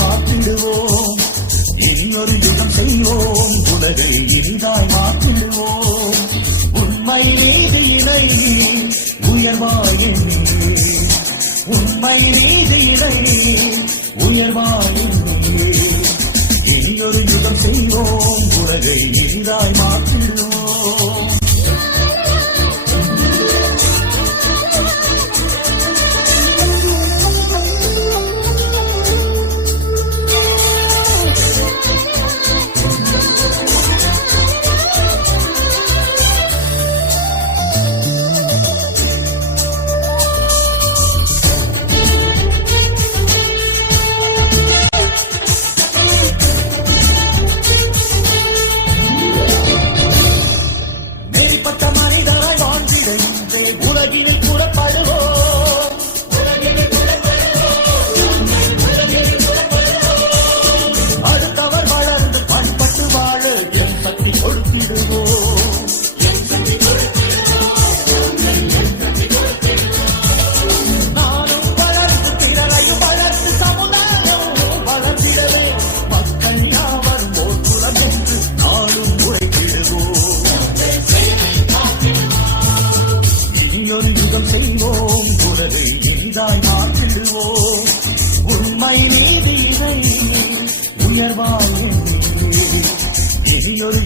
பார்த்திடுவோம் இன்னொரு யுகம் செய்வோம். உலகை இனிதாய் மாற்றிடுவோம். உண்மை நீதியினை உயர்வாய் உண்மை நீதியினை உயர்வாய் இனியொரு யுகம் செய்வோம். உலகை இனிதாய் மா உலகினில் புறப்படுவோம்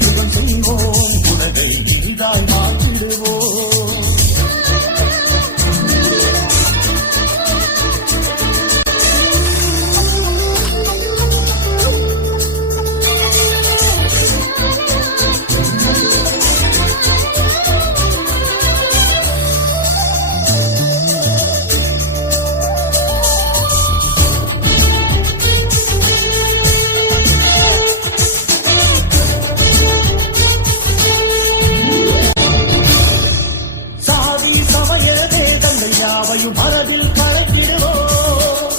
இனியொரு செய்வோம் உலகை இனிதாய் மாற்றிடுவோம் வேதங்கள் மனதில் கலக்கிடுவோம்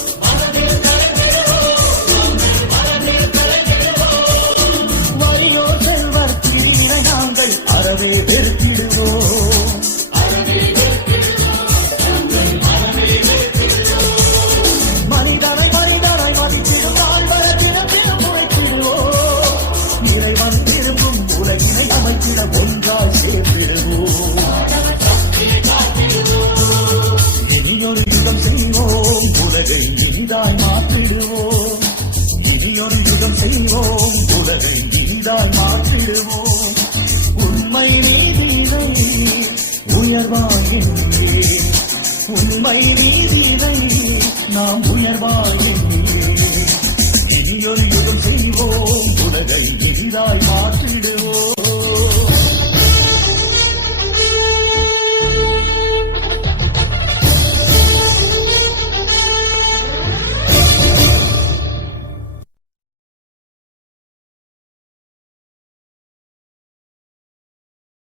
வலியோர் செல்வர் கிரீனை நாங்கள் அறவே வெறுத்திடுவோம். செய்வோம். உலகை நீந்தாய் மாற்றிடுவோம். இனியொரு யுகம் செய்வோம். உலகை நீந்தாய் மாற்றிடுவோம். உண்மை நீதினை உயர்வாகின்றே உண்மை நீதினை